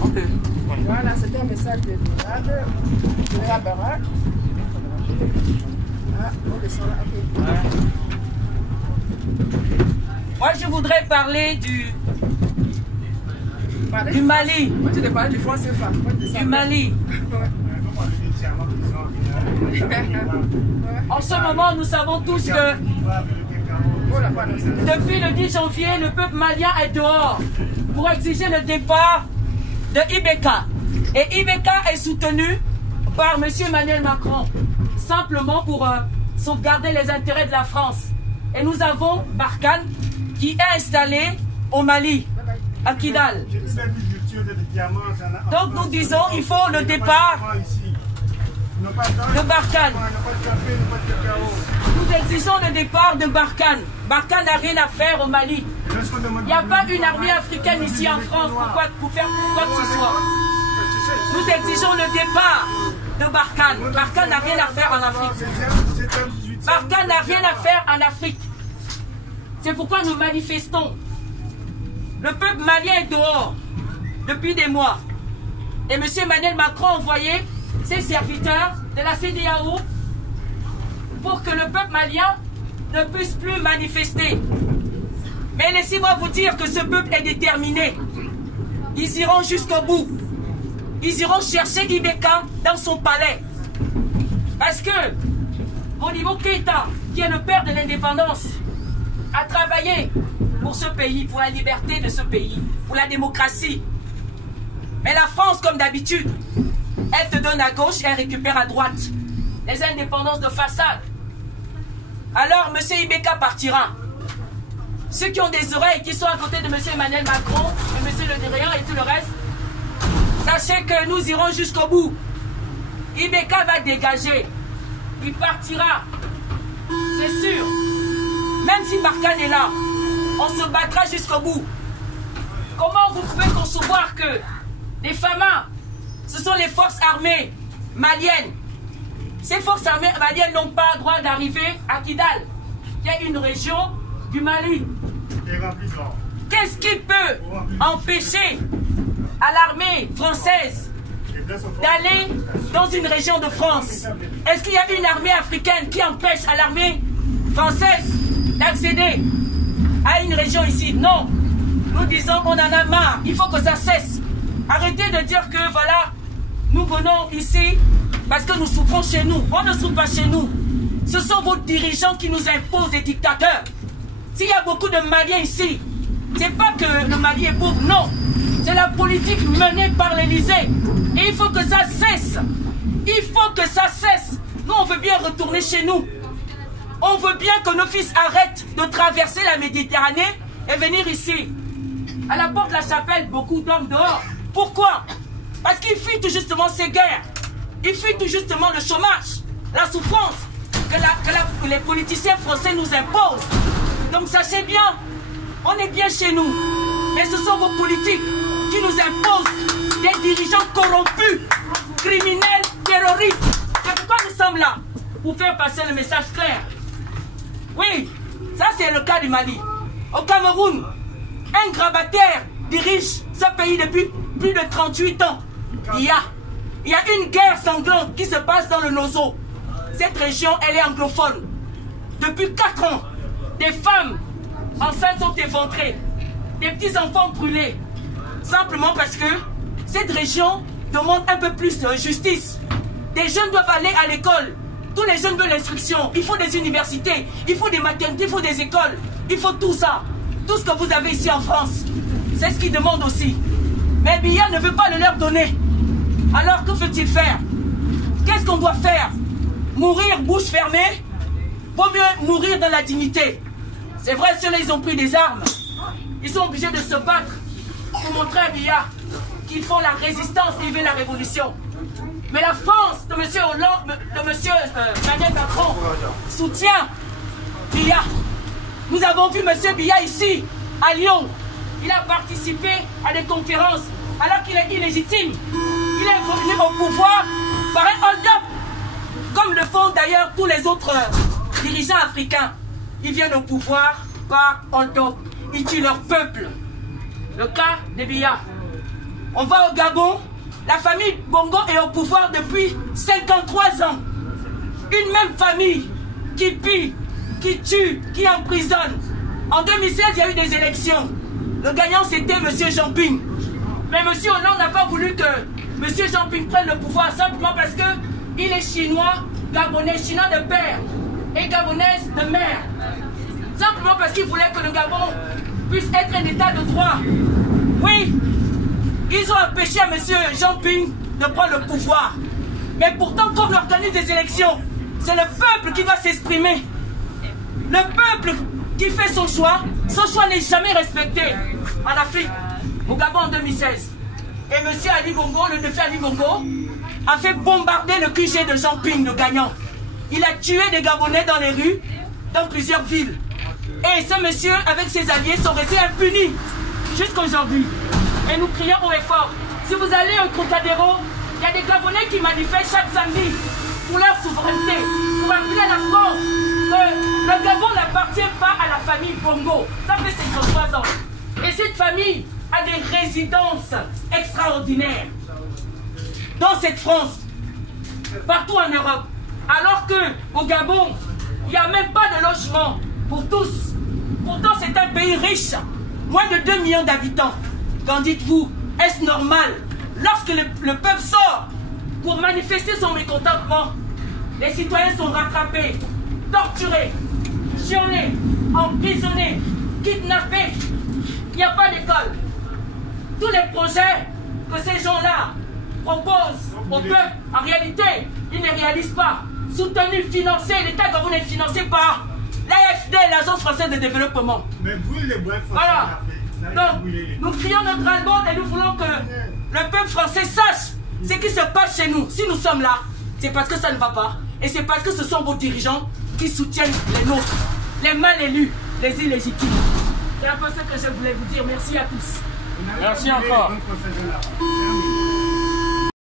Ok. Voilà, c'était un message de la baraque. Ah, on descend là, ok. Moi, je voudrais parler du Mali. Moi, tu te parles du français, Du Mali. En ce moment, nous savons tous que depuis le 10 janvier, le peuple malien est dehors pour exiger le départ de Ibeka. Et Ibeka est soutenu par M. Emmanuel Macron, simplement pour sauvegarder les intérêts de la France. Et nous avons Barkhane qui est installé au Mali, à Kidal. Donc nous disons il faut le départ de Barkhane. Nous exigeons le départ de Barkhane. Barkhane n'a rien à faire au Mali. Il n'y a pas une armée africaine ici en France pour faire quoi que ce soit. Nous exigeons le départ de Barkhane. Barkhane n'a rien à faire en Afrique. Barkhane n'a rien à faire en Afrique. C'est pourquoi nous manifestons. Le peuple malien est dehors depuis des mois. Et M. Emmanuel Macron a envoyé ses serviteurs de la CEDEAO pour que le peuple malien ne puisse plus manifester. Mais laissez-moi vous dire que ce peuple est déterminé. Ils iront jusqu'au bout. Ils iront chercher Ibeka dans son palais. Parce que Modibo Keïta, qui est le père de l'indépendance, a travaillé pour ce pays, pour la liberté de ce pays, pour la démocratie. Mais la France, comme d'habitude, elle te donne à gauche et elle récupère à droite. Les indépendances de façade. Alors, M. Ibeka partira. Ceux qui ont des oreilles, qui sont à côté de M. Emmanuel Macron, de M. Le Drian et tout le reste, sachez que nous irons jusqu'au bout. Ibeka va dégager. Il partira. C'est sûr. Même si Barkhane est là, on se battra jusqu'au bout. Comment vous pouvez concevoir que les FAMA, ce sont les forces armées maliennes. Ces forces armées maliennes n'ont pas droit d'arriver à Kidal, qui est une région du Mali. Qu'est-ce qui peut empêcher à l'armée française d'aller dans une région de France? Est-ce qu'il y a une armée africaine qui empêche à l'armée française d'accéder à une région ici? Non. Nous disons on en a marre, il faut que ça cesse. Arrêtez de dire que voilà, nous venons ici parce que nous souffrons chez nous. On ne souffre pas chez nous. Ce sont vos dirigeants qui nous imposent des dictateurs. S'il y a beaucoup de Maliens ici, c'est pas que le Mali est pauvre, non. C'est la politique menée par l'Élysée. Et il faut que ça cesse. Il faut que ça cesse. Nous, on veut bien retourner chez nous. On veut bien que nos fils arrêtent de traverser la Méditerranée et venir ici. À la porte de la chapelle, beaucoup dorment dehors. Pourquoi? Parce qu'ils fuient tout justement ces guerres. Ils fuient tout justement le chômage, la souffrance que les politiciens français nous imposent. Donc sachez bien, on est bien chez nous. Mais ce sont vos politiques qui nous imposent des dirigeants corrompus, criminels, terroristes. C'est pourquoi nous sommes là, pour faire passer le message clair. Oui, ça c'est le cas du Mali. Au Cameroun, un grabataire dirige ce pays depuis plus de 38 ans. Il y a une guerre sanglante qui se passe dans le Nozo. Cette région, elle est anglophone. Depuis 4 ans, des femmes enceintes sont éventrées, des petits-enfants brûlés. Simplement parce que cette région demande un peu plus de justice. Des jeunes doivent aller à l'école. Tous les jeunes veulent l'instruction. Il faut des universités, il faut des maternités, il faut des écoles. Il faut tout ça. Tout ce que vous avez ici en France. C'est ce qu'ils demandent aussi. Mais Biya ne veut pas le leur donner. Alors que faut-il faire? Qu'est-ce qu'on doit faire? Mourir bouche fermée? Vaut mieux mourir dans la dignité. C'est vrai, ceux-là, ils ont pris des armes. Ils sont obligés de se battre pour montrer à Biya qu'ils font la résistance et ils veulent la révolution. Mais la France de M. Hollande, de M. Emmanuel Macron soutient Biya. Nous avons vu M. Biya ici, à Lyon. Il a participé à des conférences alors qu'il est illégitime. Il est venu au pouvoir par un hold-up, comme le font d'ailleurs tous les autres dirigeants africains. Ils viennent au pouvoir par hold-up. Ils tuent leur peuple. Le cas de Biya. On va au Gabon, la famille Bongo est au pouvoir depuis 53 ans. Une même famille qui pille, qui tue, qui emprisonne. En 2016, il y a eu des élections. Le gagnant, c'était M. Jean-Ping. Mais M. Hollande n'a pas voulu que M. Jean-Ping prenne le pouvoir simplement parce qu'il est chinois, gabonais, chinois de père et gabonaise de mère. Simplement parce qu'il voulait que le Gabon puisse être un état de droit. Oui, ils ont empêché à M. Jean-Ping de prendre le pouvoir. Mais pourtant, comme on organise des élections, c'est le peuple qui va s'exprimer. Le peuple qui fait son choix n'est jamais respecté en Afrique. Au Gabon en 2016. Et M. Ali Bongo, le défunt Ali Bongo, a fait bombarder le QG de Jean-Ping, le gagnant. Il a tué des Gabonais dans les rues, dans plusieurs villes. Et ce monsieur, avec ses alliés, sont restés impunis jusqu'à aujourd'hui. Et nous crions haut et fort. Si vous allez au Trocadéro, il y a des Gabonais qui manifestent chaque samedi pour leur souveraineté, pour appeler à la France que le Gabon n'appartient pas à la famille Bongo. Ça fait 53 ans. Et cette famille a des résidences extraordinaires dans cette France, partout en Europe. Alors qu'au Gabon, il n'y a même pas de logement pour tous. Pourtant, c'est un pays riche, moins de 2 millions d'habitants. Qu'en dites-vous? Est-ce normal? Lorsque le peuple sort pour manifester son mécontentement, les citoyens sont rattrapés, torturés, violés, emprisonnés, kidnappés. Il n'y a pas d'école. Tous les projets que ces gens-là proposent au peuple, en réalité, ils ne réalisent pas. Soutenus, financés, l'État gabonais est financé par l'AFD, l'Agence française de développement. Mais brûle les bois français. Voilà. Donc, nous crions notre ras-le-bol et nous voulons que le peuple français sache ce qui se passe chez nous. Si nous sommes là, c'est parce que ça ne va pas. Et c'est parce que ce sont vos dirigeants qui soutiennent les nôtres, les mal élus, les illégitimes. C'est un peu ce que je voulais vous dire. Merci à tous. Merci encore.